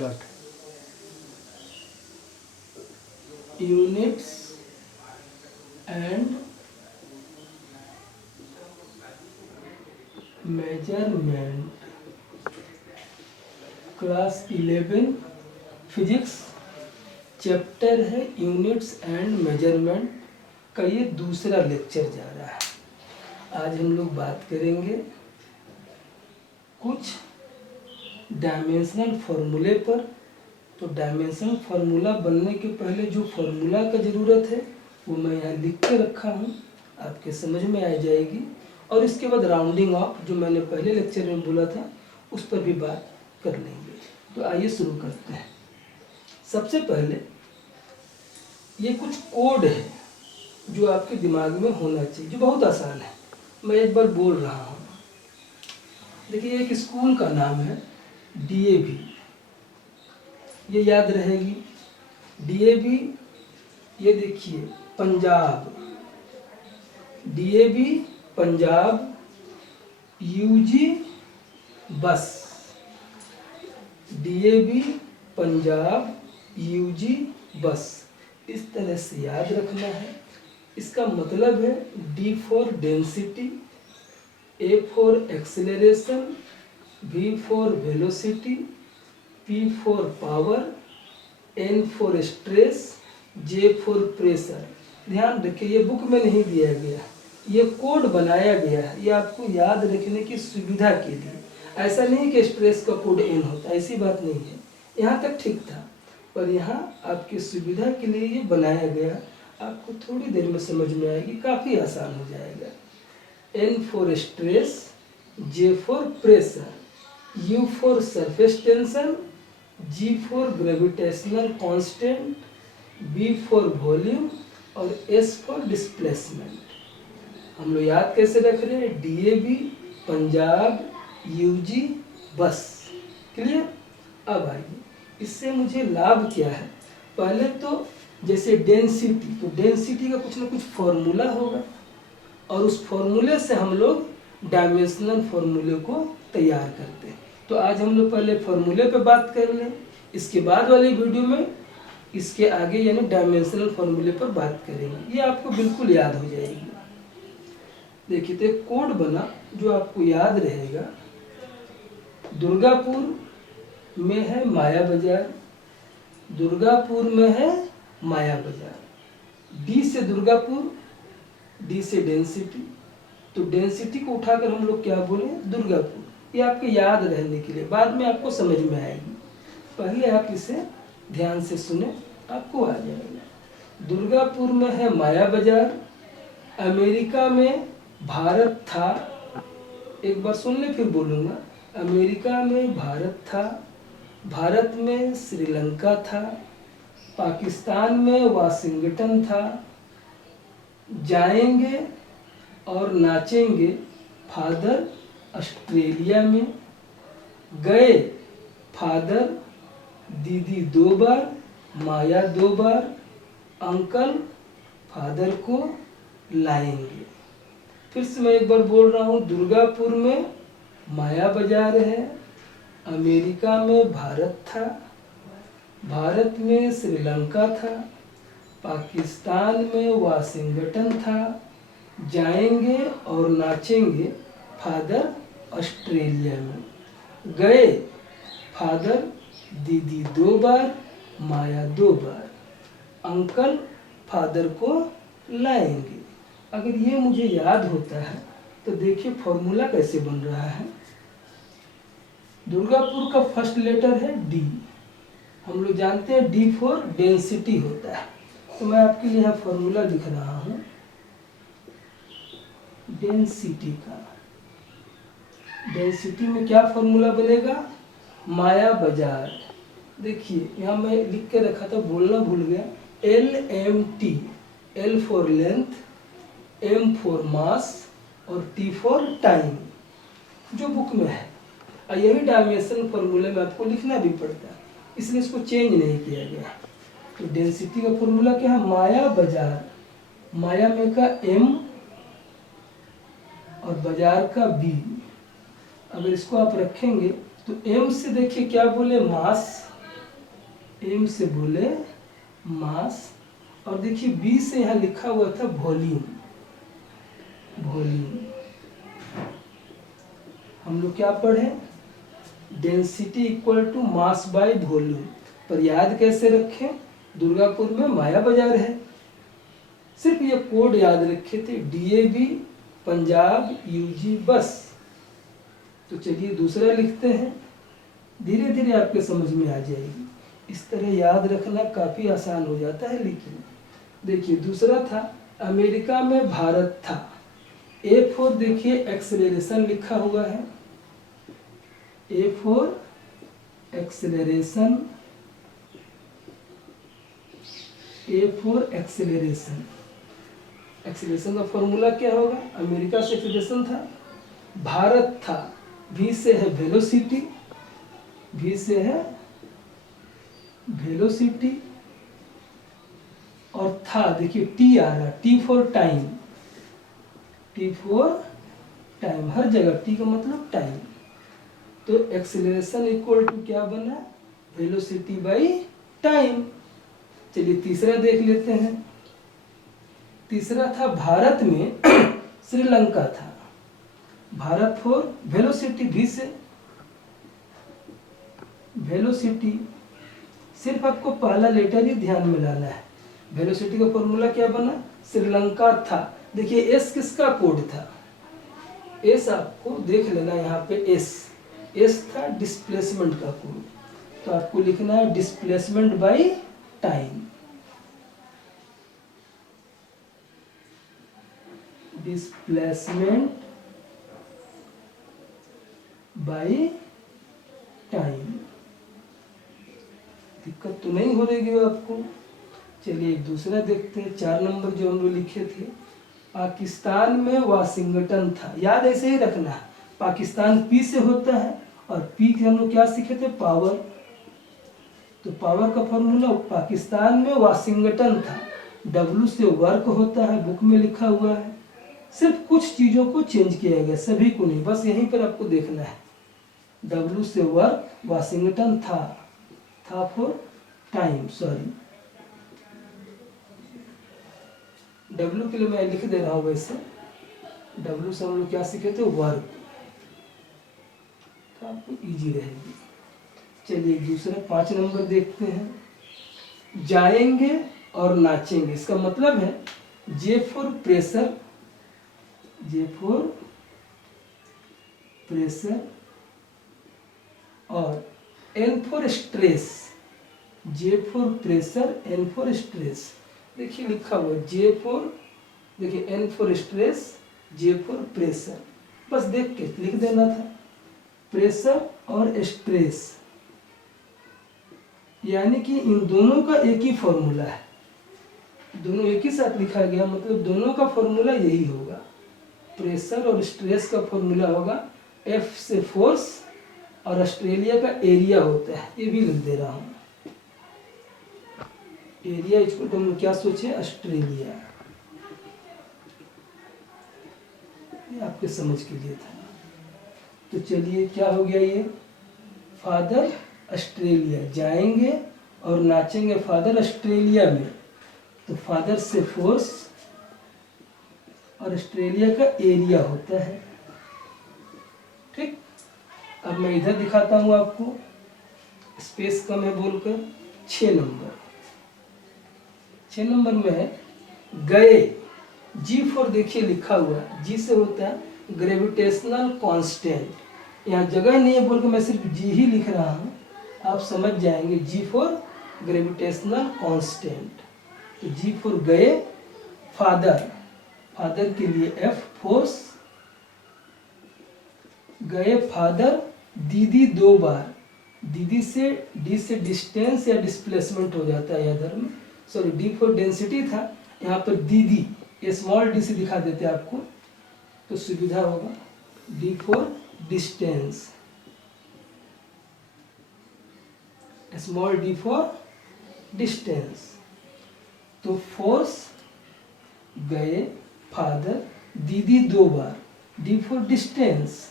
Start. Units and measurement, class 11 physics, chapter है units and measurement का ये दूसरा लेक्चर जा रहा है। आज हम लोग बात करेंगे कुछ डायमेंशनल फार्मूले पर। तो डायमेंशनल फार्मूला बनने के पहले जो फार्मूला का ज़रूरत है वो मैं यहाँ लिख के रखा हूँ, आपके समझ में आ जाएगी। और इसके बाद राउंडिंग ऑफ जो मैंने पहले लेक्चर में बोला था उस पर भी बात कर लेंगे। तो आइए शुरू करते हैं। सबसे पहले ये कुछ कोड है जो आपके दिमाग में होना चाहिए, जो बहुत आसान है। मैं एक बार बोल रहा हूँ। देखिए, एक स्कूल का नाम है DAV, ये याद रहेगी। DAV, ये देखिए पंजाब, DAV पंजाब, UG बस, DAV पंजाब UG बस, इस तरह से याद रखना है। इसका मतलब है D for density, A for acceleration, V for velocity, P for power, N for stress, J for pressure. ध्यान रखिए, ये बुक में नहीं दिया गया, ये कोड बनाया गया है, ये आपको याद रखने की सुविधा के लिए। ऐसा नहीं कि स्ट्रेस का कोड N होता, ऐसी बात नहीं है। यहाँ तक ठीक था, पर यहाँ आपकी सुविधा के लिए ये बनाया गया। आपको थोड़ी देर में समझ में आएगी, काफ़ी आसान हो जाएगा। N for stress, J for pressure, U for surface tension, G for gravitational constant, B for volume और S फॉर डिस्प्लेसमेंट। हम लोग याद कैसे रख रहे हैं? DAV पंजाब UG बस। क्लियर? अब आइए, इससे मुझे लाभ क्या है। पहले तो जैसे डेंसिटी, तो डेंसिटी का कुछ ना कुछ फॉर्मूला होगा और उस फॉर्मूले से हम लोग डायमेंशनल फॉर्मूले को तैयार करते हैं। तो आज हम लोग पहले फॉर्मूले पे बात कर लें, इसके बाद वाली वीडियो में इसके आगे यानी डायमेंशनल फॉर्मूले पर बात करेंगे। ये आपको बिल्कुल याद हो जाएगी। देखिए, तो एक कोड बना जो आपको याद रहेगा। दुर्गापुर में है माया बाजार, दुर्गापुर में है माया बाजार। D से दुर्गापुर, D से डेंसिटी, तो डेंसिटी को उठाकर हम लोग क्या बोले? दुर्गापुर। ये आपके याद रहने के लिए, बाद में आपको समझ में आएगी। पहले आप इसे ध्यान से सुने, आपको आ जाएगा। दुर्गापुर में है माया बाजार, अमेरिका में भारत था। एक बार सुन ले फिर बोलूँगा। अमेरिका में भारत था, भारत में श्रीलंका था, पाकिस्तान में वाशिंगटन था। जाएंगे और नाचेंगे फादर ऑस्ट्रेलिया में। गए फादर, दीदी 2 बार, माया 2 बार, अंकल फादर को लाएंगे। फिर से मैं एक बार बोल रहा हूँ। दुर्गापुर में माया बाजार है, अमेरिका में भारत था, भारत में श्रीलंका था, पाकिस्तान में वाशिंगटन था। जाएंगे और नाचेंगे फादर ऑस्ट्रेलिया में। गए फादर, दीदी 2 बार, माया 2 बार, अंकल फादर को लाएंगे। अगर ये मुझे याद होता है तो देखिए फॉर्मूला कैसे बन रहा है। दुर्गापुर का फर्स्ट लेटर है D। हम लोग जानते हैं D फॉर डेंसिटी होता है। तो मैं आपके लिए यहाँ फॉर्मूला लिख रहा हूँ डेंसिटी का। डेंसिटी में क्या फॉर्मूला बनेगा? माया बाजार। देखिए यहाँ मैं लिख के रखा था, बोलना भूल गया। LMT, L for length, M for mass और T फॉर टाइम, जो बुक में है। और यही डायमेंशन फॉर्मूले में आपको लिखना भी पड़ता है, इसलिए इसको चेंज नहीं किया गया। तो डेंसिटी का फॉर्मूला क्या है? माया बाजार, माया में का M और बाजार का B। अगर इसको आप रखेंगे तो M से देखिए क्या बोले? मास, एम से बोले मास, और देखिए बी से यहाँ लिखा हुआ था वॉल्यूम। वॉल्यूम हम लोग क्या पढ़े, density equal to mass by volume. पर याद कैसे रखें, दुर्गापुर में माया बाजार है, सिर्फ ये कोड याद रखे थे, डीएवी पंजाब यूजी बस। तो चलिए दूसरा लिखते हैं, धीरे धीरे आपके समझ में आ जाएगी। इस तरह याद रखना काफ़ी आसान हो जाता है। लेकिन देखिए दूसरा था, अमेरिका में भारत था। ए फोर देखिए एक्सेलरेशन लिखा हुआ है, ए फोर एक्सेलरेशन, ए फोर एक्सेलरेशन। एक्सेलरेशन का फॉर्मूला क्या होगा, अमेरिका से एक्सेलरेशन था, भारत था, वी से है वेलोसिटी, वी से है वेलोसिटी, और था देखिए टी आ रहा, T for time, T for time, हर जगह टी का मतलब टाइम। तो एक्सेलरेशन इक्वल टू क्या बना, वेलोसिटी बाई टाइम। चलिए तीसरा देख लेते हैं। तीसरा था भारत में श्रीलंका था, भारत फॉर वेलोसिटी, वी से वेलोसिटी, सिर्फ आपको पहला लेटर ही ध्यान में लाना है। वेलोसिटी का फॉर्मूला क्या बना, श्रीलंका था। देखिए एस किसका कोड था, एस आपको देख लेना यहाँ पे, एस था डिस्प्लेसमेंट का कोड। तो आपको लिखना है displacement by time, displacement by time. दिक्कत तो नहीं हो रही आपको। चलिए एक दूसरा देखते हैं, 4 नंबर जो हम लोग लिखे थे, पाकिस्तान में वाशिंगटन था। याद ऐसे ही रखना है, पाकिस्तान पी से होता है, और पी के हम लोग क्या सीखे थे, पावर। तो पावर का फॉर्मूला, पाकिस्तान में वाशिंगटन था, डब्लू से वर्क होता है, बुक में लिखा हुआ है। सिर्फ कुछ चीज़ों को चेंज किया गया, सभी को नहीं, बस यहीं पर आपको देखना है। डब्लू से वर्क, वाशिंगटन था फॉर टाइम, सॉरी डब्लू के लिए मैं लिख दे रहा हूँ, वैसे डब्लू से हम लोग क्या सीखे थे, वर्क, तो आपको इजी रहेगी। चलिए दूसरा 5 नंबर देखते हैं, जाएंगे और नाचेंगे। इसका मतलब है J for pressure, J for pressure, और N for stress, J for pressure, N for stress. देखिए लिखा हुआ जे फॉर, देखिए N for stress, J for pressure, बस देख के लिख देना था। प्रेशर और स्ट्रेस, यानी कि इन दोनों का एक ही फॉर्मूला है, दोनों एक ही साथ लिखा गया, मतलब दोनों का फॉर्मूला यही होगा। प्रेशर और स्ट्रेस का फॉर्मूला होगा एफ से फोर्स, और ऑस्ट्रेलिया का एरिया होता है, ये भी लिख दे रहा हूँ। एरिया इसको तो हम क्या सोचे, ऑस्ट्रेलिया, ये आपके समझ के लिए था। तो चलिए क्या हो गया, ये फादर ऑस्ट्रेलिया, जाएंगे और नाचेंगे फादर ऑस्ट्रेलिया में, तो फादर से फोर्स और ऑस्ट्रेलिया का एरिया होता है। ठीक, अब मैं इधर दिखाता हूँ आपको, स्पेस कम है बोलकर। 6 नंबर, 6 नंबर में है गए, जी फॉर देखिए लिखा हुआ, जी से होता है ग्रेविटेशनल कांस्टेंट। यहाँ जगह नहीं है बोल के मैं सिर्फ जी ही लिख रहा हूँ, आप समझ जाएंगे। जी फॉर ग्रेविटेशनल कांस्टेंट, तो जी फॉर गए, फादर, फादर के लिए एफ फोर्स, गए फादर, दीदी 2 बार, दीदी से डी से डिस्टेंस या डिस्प्लेसमेंट हो जाता है इधर में, सॉरी डी फॉर डेंसिटी था, यहाँ पर दीदी ये स्मॉल डी से दिखा देते हैं आपको तो सुविधा होगा। D for distance, small D for distance. तो फोर्स, गए फादर, दीदी 2 बार, डी फॉर डिस्टेंस,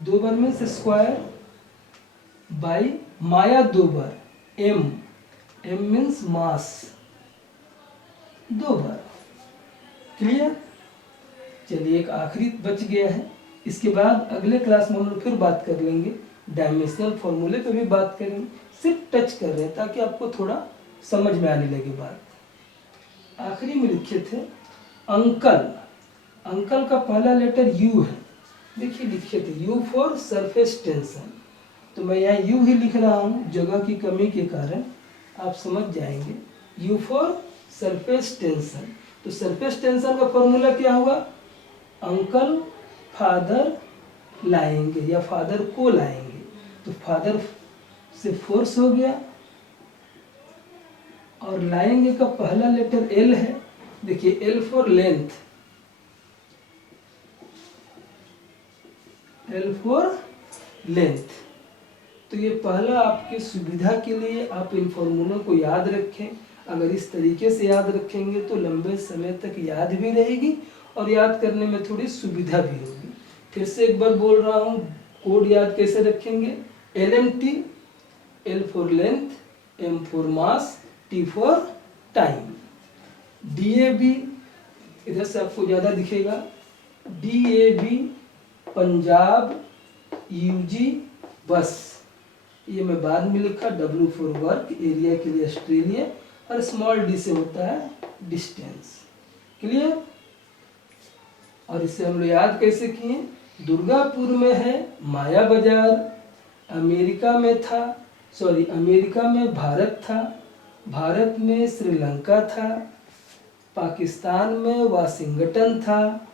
2 बार में से square, by Maya 2 bar, m, m means mass 2 bar. Clear? चलिए एक आखिरी बच गया है, इसके बाद अगले क्लास में हम लोग फिर बात कर लेंगे, डायमेंशनल फॉर्मूले पे भी बात करेंगे। सिर्फ टच कर रहे हैं ताकि आपको थोड़ा समझ में आने लगे बात। आखिरी में लिखे थे अंकल, अंकल का पहला लेटर यू है, देखिए लिखे थे यू फॉर सरफेस टेंशन, तो मैं यहाँ यू ही लिख रहा हूँ, जगह की कमी के कारण आप समझ जाएंगे। यू फॉर सरफेस टेंशन, तो सरफेस टेंशन का फॉर्मूला क्या हुआ, अंकल फादर लाएंगे या फादर को लाएंगे, तो फादर से फोर्स हो गया, और लाएंगे का पहला लेटर एल है, देखिए L for length, L for length. तो ये पहला आपके सुविधा के लिए आप इन फॉर्मूलों को याद रखें। अगर इस तरीके से याद रखेंगे तो लंबे समय तक याद भी रहेगी और याद करने में थोड़ी सुविधा भी होगी। फिर से एक बार बोल रहा हूँ, कोड याद कैसे रखेंगे, LMT, L for length, M for mass, T for time. DAB इधर से आपको ज़्यादा दिखेगा, DAB पंजाब, UG बस, ये मैं बाद में लिखा, W फॉर वर्क, एरिया के लिए ऑस्ट्रेलिया, और स्मॉल d से होता है डिस्टेंस। क्लियर? और इसे हम लोग याद कैसे किए, दुर्गापुर में है माया बाजार, अमेरिका में था, सॉरी अमेरिका में भारत था, भारत में श्रीलंका था, पाकिस्तान में वाशिंगटन था,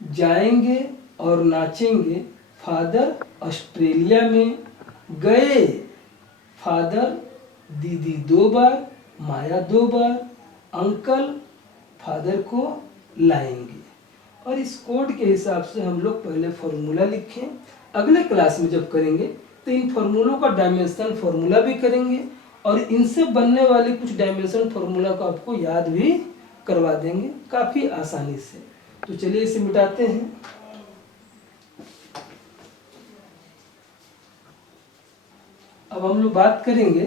जाएंगे और नाचेंगे फादर ऑस्ट्रेलिया में, गए फादर दीदी 2 बार, माया 2 बार, अंकल फादर को लाएंगे। और इस कोड के हिसाब से हम लोग पहले फॉर्मूला लिखें, अगले क्लास में जब करेंगे तो इन फॉर्मूलों का डायमेंशनल फॉर्मूला भी करेंगे और इनसे बनने वाले कुछ डायमेंशनल फॉर्मूला को आपको याद भी करवा देंगे काफ़ी आसानी से। तो चलिए इसे मिटाते हैं। अब हम लोग बात करेंगे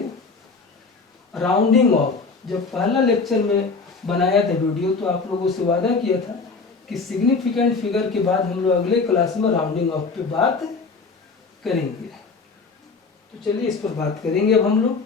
राउंडिंग ऑफ। जब पहला लेक्चर में बनाया था वीडियो तो आप लोगों से वादा किया था कि सिग्निफिकेंट फिगर के बाद हम लोग अगले क्लास में राउंडिंग ऑफ पे बात करेंगे। तो चलिए इस पर बात करेंगे अब हम लोग।